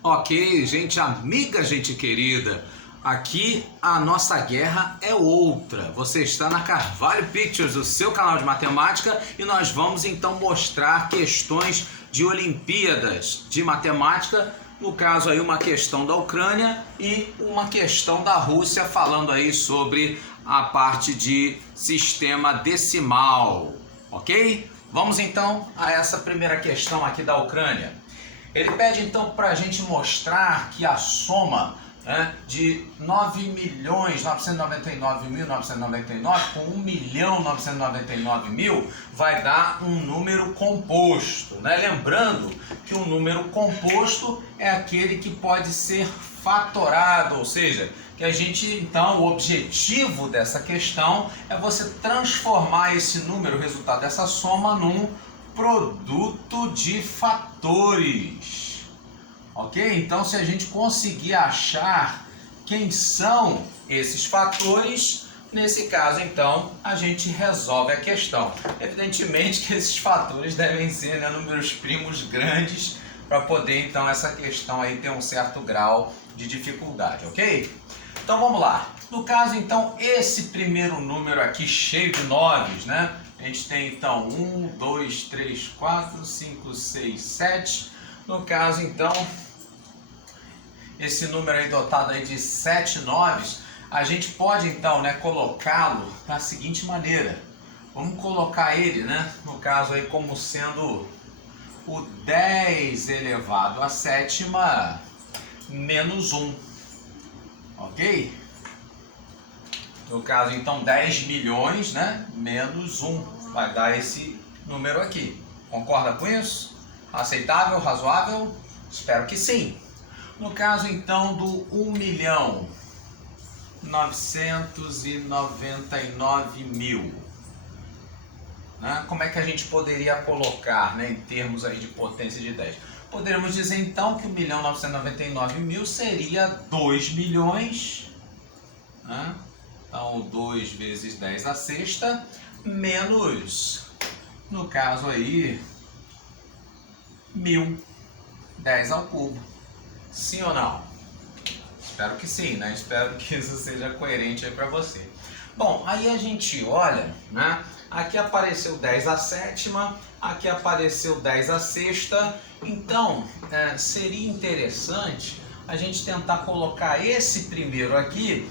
Ok, gente amiga, gente querida, aqui a nossa guerra é outra. Você está na Carvalho Pictures, o seu canal de matemática, e nós vamos então mostrar questões de Olimpíadas de matemática, no caso aí uma questão da Ucrânia e uma questão da Rússia, falando aí sobre a parte de sistema decimal, ok? Vamos então a essa primeira questão aqui da Ucrânia. Ele pede então para a gente mostrar que a soma de 9.999.999 com 1.999.000 vai dar um número composto, né? Lembrando que um número composto é aquele que pode ser fatorado, ou seja, que a gente, então, o objetivo dessa questão é você transformar esse número, o resultado dessa soma, num produto de fatores, ok? Então, se a gente conseguir achar quem são esses fatores, nesse caso, então, a gente resolve a questão. Evidentemente que esses fatores devem ser, né, números primos grandes, para poder, então, essa questão aí ter um certo grau de dificuldade, ok? Então, vamos lá. No caso, então, esse primeiro número aqui, cheio de noves, né? A gente tem, então, 1, 2, 3, 4, 5, 6, 7. No caso, então, esse número aí dotado aí de 7 noves, a gente pode, então, né, colocá-lo da seguinte maneira. Vamos colocar ele, né, no caso aí, como sendo o 10 elevado à sétima menos 1. Ok? No caso, então, 10 milhões, né? Menos 1. Vai dar esse número aqui. Concorda com isso? Aceitável? Razoável? Espero que sim. No caso, então, do 1.999.000. Né? Como é que a gente poderia colocar, né, em termos aí de potência de 10? Poderíamos dizer, então, que 1.999.000 seria 2 milhões, né? Então, 2 vezes 10 à sexta, menos, no caso aí, 1.000, 10 ao cubo. Sim ou não? Espero que sim, né? Espero que isso seja coerente aí para você. Bom, aí a gente olha, né? Aqui apareceu 10 à sétima, aqui apareceu 10 à sexta. Então, seria interessante a gente tentar colocar esse primeiro aqui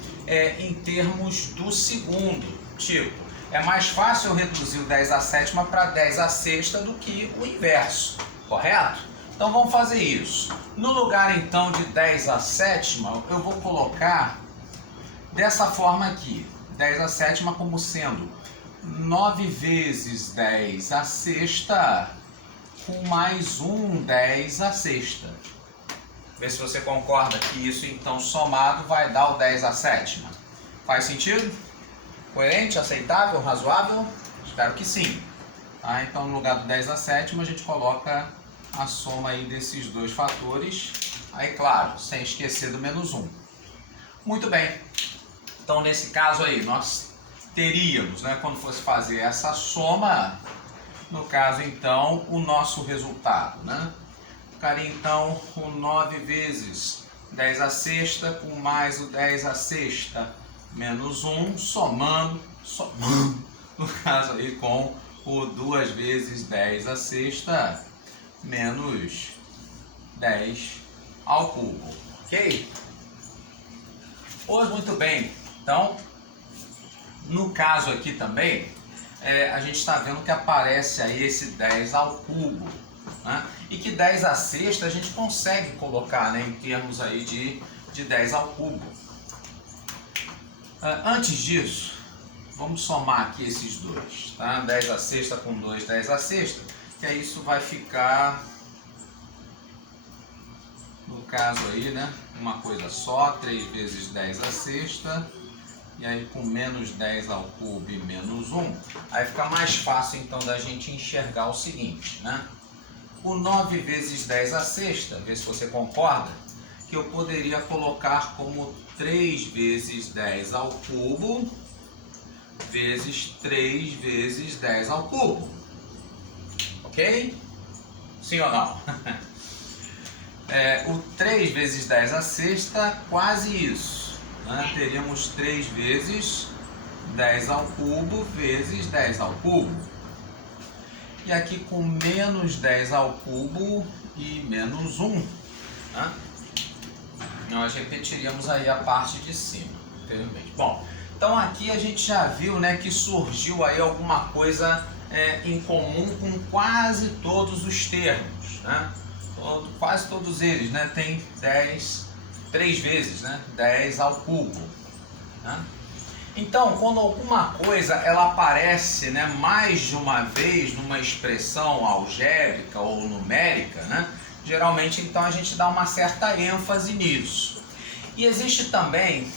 em termos do segundo. Tipo, é mais fácil eu reduzir o 10 à sétima para 10 à sexta do que o inverso, correto? Então vamos fazer isso. No lugar então de 10 à sétima, eu vou colocar dessa forma aqui. 10 à sétima como sendo 9 vezes 10 à sexta com mais um 10 à sexta. Vê se você concorda que isso então somado vai dar o 10 à sétima. Faz sentido? Coerente, aceitável, razoável? Espero que sim. Tá? Então no lugar do 10 à sétima a gente coloca a soma aí desses dois fatores. Aí claro, sem esquecer do menos 1. Muito bem. Então nesse caso aí nós teríamos, né, quando fosse fazer essa soma, no caso então, o nosso resultado, né? Ficaria então o 9 vezes 10 à sexta com mais o 10 à sexta menos 1, somando, no caso aí com o 2 vezes 10 à sexta menos 10 ao cubo, ok? Pois muito bem, então, no caso aqui também, a gente está vendo que aparece aí esse 10 ao cubo, né? E que 10 à sexta a gente consegue colocar, né, em termos aí de 10 ao cubo. Antes disso, vamos somar aqui esses dois, tá? 10 à sexta com 2, 10 à sexta, que aí isso vai ficar, no caso aí, né, uma coisa só, 3 vezes 10 à sexta, e aí com menos 10 ao cubo e menos 1, aí fica mais fácil então da gente enxergar o seguinte, né? O 9 vezes 10 à sexta, vê se você concorda, que eu poderia colocar como 3 vezes 10 ao cubo vezes 3 vezes 10 ao cubo. Ok? Sim ou não? o 3 vezes 10 à sexta, quase isso, né? Teríamos 3 vezes 10 ao cubo vezes 10 ao cubo. E aqui com menos 10 ao cubo e menos 1, né? Nós repetiríamos aí a parte de cima, anteriormente. Bom, então aqui a gente já viu, né, que surgiu aí alguma coisa em comum com quase todos os termos, né? Quase todos eles, né, tem 3 vezes, né, 10 ao cubo, né? Então, quando alguma coisa ela aparece, né, mais de uma vez numa expressão algébrica ou numérica, né, geralmente então a gente dá uma certa ênfase nisso. E existe também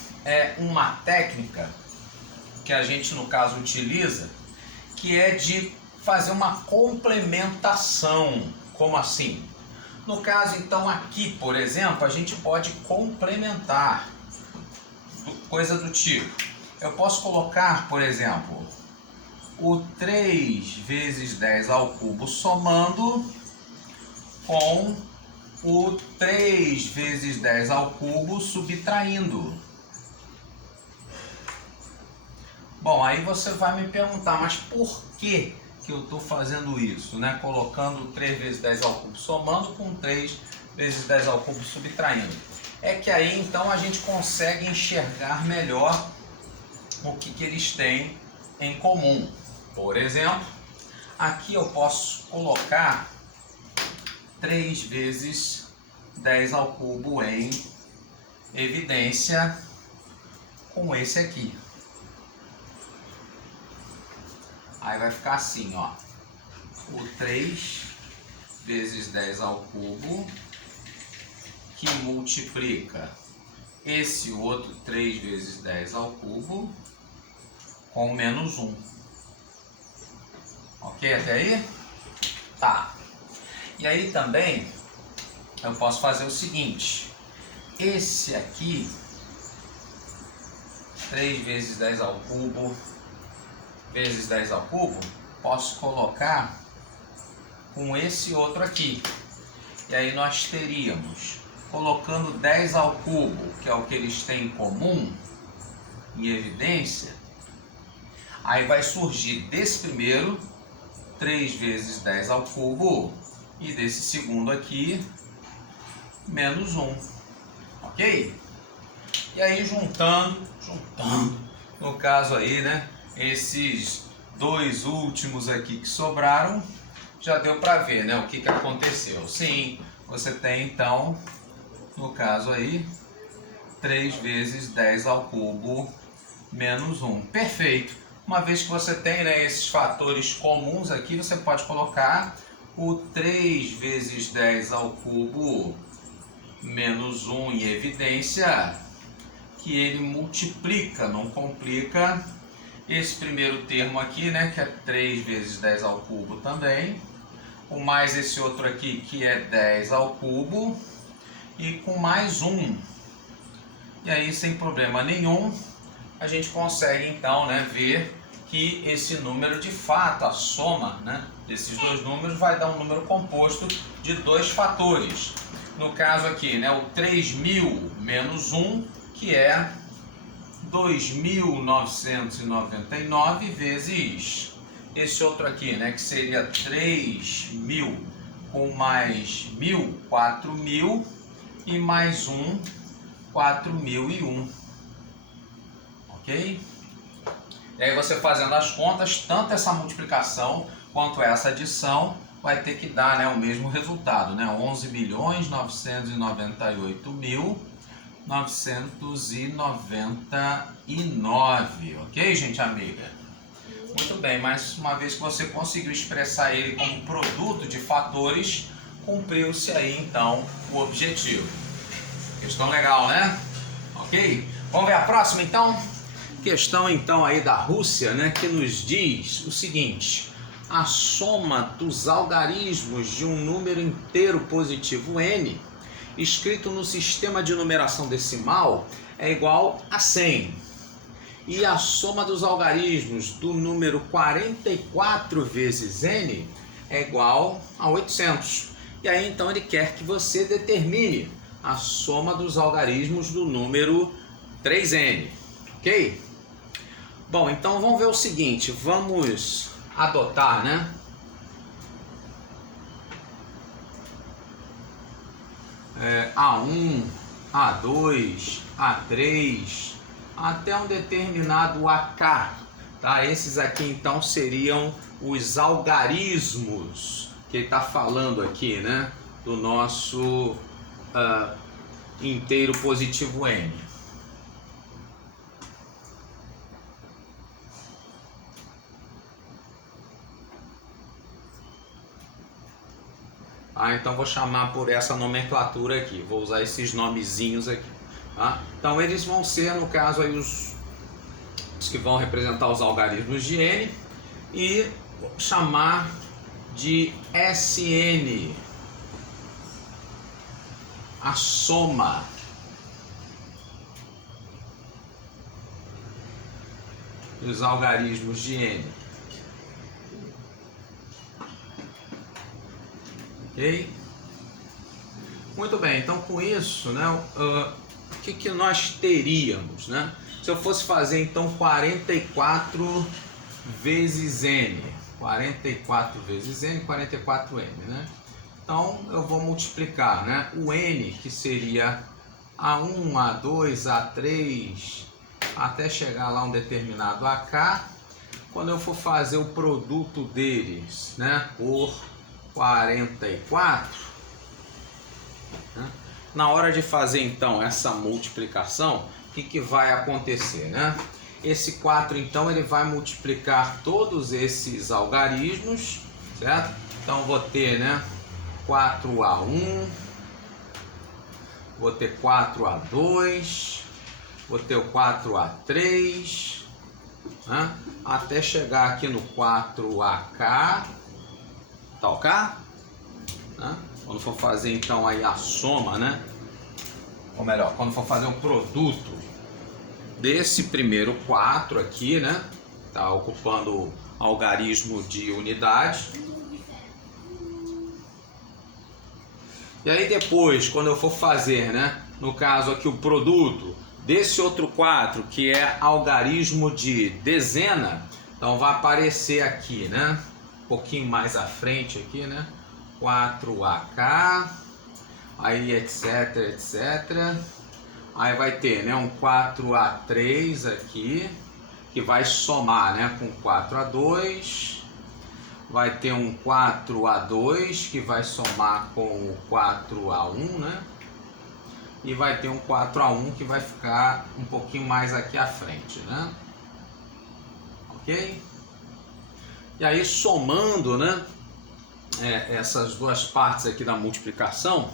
uma técnica que a gente no caso utiliza, que é de fazer uma complementação. Como assim? No caso então aqui, por exemplo, a gente pode complementar, coisa do tipo, eu posso colocar, por exemplo, o 3 vezes 10 ao cubo somando com o 3 vezes 10 ao cubo subtraindo. Bom, aí você vai me perguntar, mas por que eu estou fazendo isso, né? Colocando 3 vezes 10 ao cubo somando com 3 vezes 10 ao cubo subtraindo. É que aí então a gente consegue enxergar melhor o que eles têm em comum. Por exemplo, aqui eu posso colocar 3 vezes 10 ao cubo em evidência com esse aqui. Aí vai ficar assim, ó. O 3 vezes 10 ao cubo que multiplica esse outro 3 vezes 10 ao cubo com menos 1. Ok até aí? Tá. E aí também eu posso fazer o seguinte. Esse aqui, 3 vezes 10 ao cubo vezes 10 ao cubo, posso colocar com esse outro aqui. E aí nós teríamos, colocando 10 ao cubo, que é o que eles têm em comum, em evidência, aí vai surgir desse primeiro 3 vezes 10 ao cubo e desse segundo aqui menos 1, ok? E aí juntando, no caso aí, né, esses dois últimos aqui que sobraram, já deu para ver, né, o que aconteceu. Sim, você tem então, no caso aí, 3 vezes 10 ao cubo menos 1. Perfeito. Uma vez que você tem, né, esses fatores comuns aqui, você pode colocar o 3 vezes 10 ao cubo menos 1 em evidência, que ele multiplica, não complica, esse primeiro termo aqui, né, que é 3 vezes 10 ao cubo também, com mais esse outro aqui, que é 10 ao cubo, e com mais 1. E aí, sem problema nenhum, a gente consegue então, né, ver que esse número, de fato, a soma, né, desses dois números vai dar um número composto de dois fatores. No caso aqui, né, o 3.000 menos 1, que é 2.999 vezes esse outro aqui, né, que seria 3.000 com mais 1.000, 4.000 e mais 1, 4.001. Ok? E aí você fazendo as contas, tanto essa multiplicação quanto essa adição vai ter que dar, né, o mesmo resultado, né? 11.998.999, ok, gente amiga? Muito bem, mais uma vez que você conseguiu expressar ele como produto de fatores, cumpriu-se aí então o objetivo. Questão legal, né? Ok? Vamos ver a próxima então? Questão então aí da Rússia, né, que nos diz o seguinte: a soma dos algarismos de um número inteiro positivo n, escrito no sistema de numeração decimal, é igual a 100. E a soma dos algarismos do número 44 vezes n é igual a 800. E aí então ele quer que você determine a soma dos algarismos do número 3n, ok? Bom, então vamos ver o seguinte, vamos adotar, né? A1, A2, A3, até um determinado AK, tá? Esses aqui então seriam os algarismos que ele está falando aqui, né? Do nosso inteiro positivo n. Então vou chamar por essa nomenclatura aqui, vou usar esses nomezinhos aqui. Tá? Então eles vão ser, no caso, aí os que vão representar os algarismos de n e vou chamar de Sn, a soma dos algarismos de n. Ok? Muito bem, então com isso, né, o que nós teríamos, né? Se eu fosse fazer então 44 vezes n, 44 vezes n, 44n, né? Então eu vou multiplicar, né, o n, que seria A1, A2, A3, até chegar lá a um determinado AK. Quando eu for fazer o produto deles, né, por 44, né? Na hora de fazer então essa multiplicação, o que vai acontecer, né? Esse 4 então ele vai multiplicar todos esses algarismos, certo? Então vou ter, né, 4A1, vou ter 4A2, vou ter o 4A3, né? Até chegar aqui no 4AK, tá ok? Né? Quando for fazer então aí a soma, né? Ou melhor, quando for fazer o produto desse primeiro 4 aqui, né? Tá ocupando algarismo de unidade. E aí depois, quando eu for fazer, né? No caso aqui o produto desse outro 4, que é algarismo de dezena, então vai aparecer aqui, né? Um pouquinho mais à frente aqui, né? 4AK, aí etc, etc. Aí vai ter, né, um 4A3 aqui, que vai somar, né, com 4A2. Vai ter um 4A2 que vai somar com o 4A1, né? E vai ter um 4A1 que vai ficar um pouquinho mais aqui à frente, né? Ok? E aí somando, né, essas duas partes aqui da multiplicação,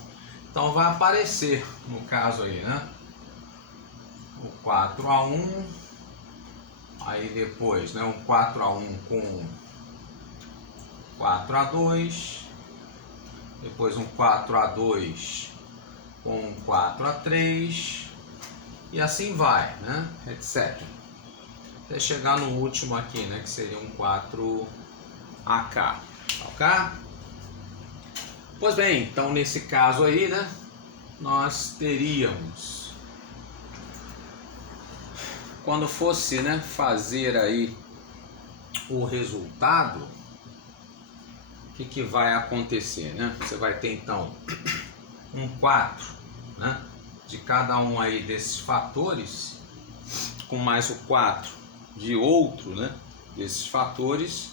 então vai aparecer, no caso aí, né, o 4A1, aí depois, né, um 4A1 com 4A2, depois um 4A2 com um 4A3, e assim vai, né, etc. Até chegar no último aqui, né, que seria um 4AK, ok? Pois bem, então nesse caso aí, né, nós teríamos, quando fosse, né, fazer aí o resultado, o que vai acontecer, né? Você vai ter então um 4, né, de cada um aí desses fatores, com mais o 4 de outro, né, desses fatores,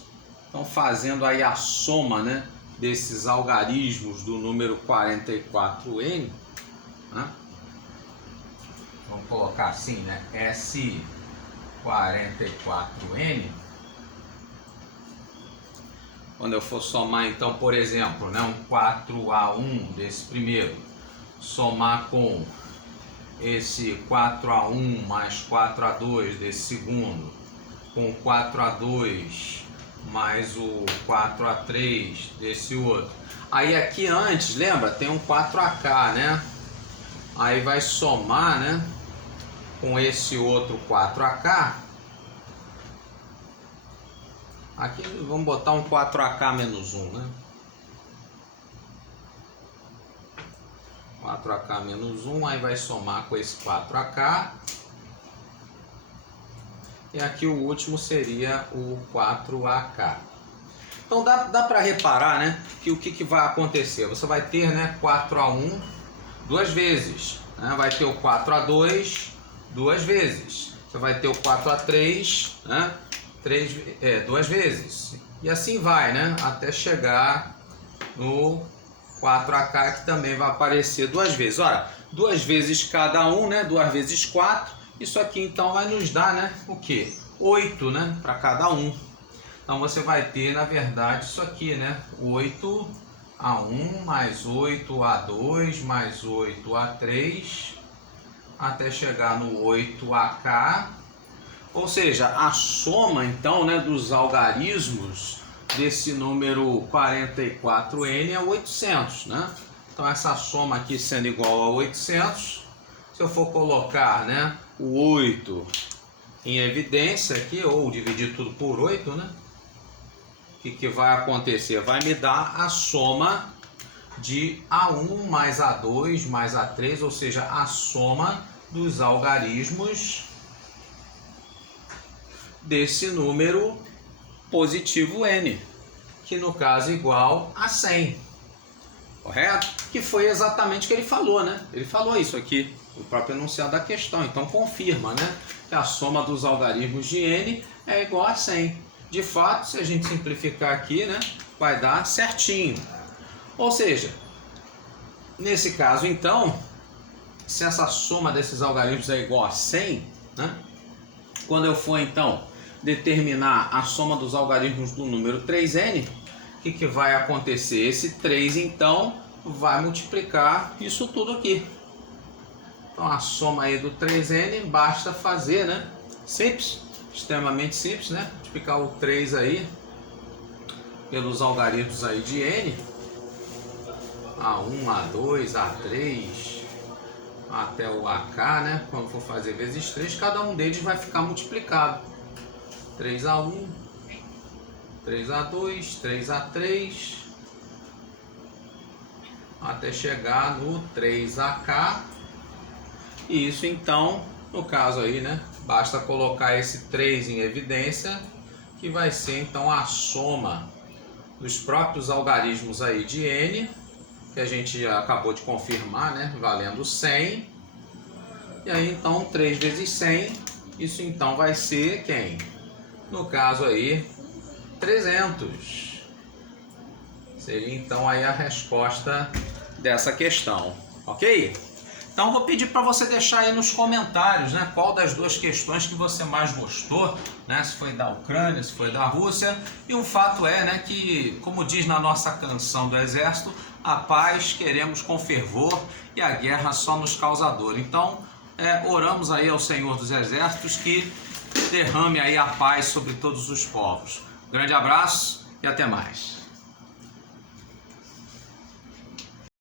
então fazendo aí a soma, né, desses algarismos do número 44n, né? Vamos colocar assim, né, S44n. Quando eu for somar então, por exemplo, né, um 4A1 desse primeiro, somar com esse 4A1 mais 4A2 desse segundo, com 4A2 mais o 4A3 desse outro. Aí aqui antes, lembra, tem um 4AK, né? Aí vai somar, né, com esse outro 4AK. Aqui vamos botar um 4AK menos 1, né? 4AK menos 1, aí vai somar com esse 4AK. E aqui o último seria o 4AK. Então dá para reparar, né, que o que vai acontecer? Você vai ter, né, 4A1 duas vezes, né? Vai ter o 4A2 duas vezes. Você vai ter o 4A3, né, duas vezes. E assim vai, né, até chegar no 4AK, que também vai aparecer duas vezes. Ora, duas vezes cada um, né, 2 vezes 4. Isso aqui então vai nos dar, né, o que? 8, né, para cada um. Então você vai ter, na verdade, isso aqui, né, 8A1 mais 8A2 mais 8A3 até chegar no 8AK. Ou seja, a soma então, né, dos algarismos desse número 44N é 800, né? Então essa soma aqui sendo igual a 800, se eu for colocar, né, o 8 em evidência aqui, ou dividir tudo por 8, né? O que vai acontecer? Vai me dar a soma de A1 mais A2 mais A3, ou seja, a soma dos algarismos desse número positivo N, que no caso é igual a 100, correto? Que foi exatamente o que ele falou, né? Ele falou isso aqui, o próprio enunciado da questão, então confirma, né, que a soma dos algarismos de N é igual a 100. De fato, se a gente simplificar aqui, né, vai dar certinho. Ou seja, nesse caso então, se essa soma desses algarismos é igual a 100, né, quando eu for então determinar a soma dos algarismos do número 3N, o que vai acontecer? Esse 3 então vai multiplicar isso tudo aqui. Então a soma aí do 3N basta fazer, né, simples, extremamente simples, né, multiplicar o 3 aí pelos algarismos aí de N, A1, A2, A3 até o AK, né, quando for fazer vezes 3, cada um deles vai ficar multiplicado. 3A1, 3A2, 3A3 até chegar no 3AK. E isso então, no caso aí, né, basta colocar esse 3 em evidência, que vai ser então a soma dos próprios algarismos aí de N, que a gente já acabou de confirmar, né, valendo 100. E aí então 3 vezes 100, isso então vai ser quem? No caso aí, 300. Seria então aí a resposta dessa questão, ok? Então vou pedir para você deixar aí nos comentários, né, qual das duas questões que você mais gostou, né, se foi da Ucrânia, se foi da Rússia. E um fato é, né, que, como diz na nossa canção do Exército, a paz queremos com fervor e a guerra só nos causa dor. Então oramos aí ao Senhor dos Exércitos que derrame aí a paz sobre todos os povos. Grande abraço e até mais.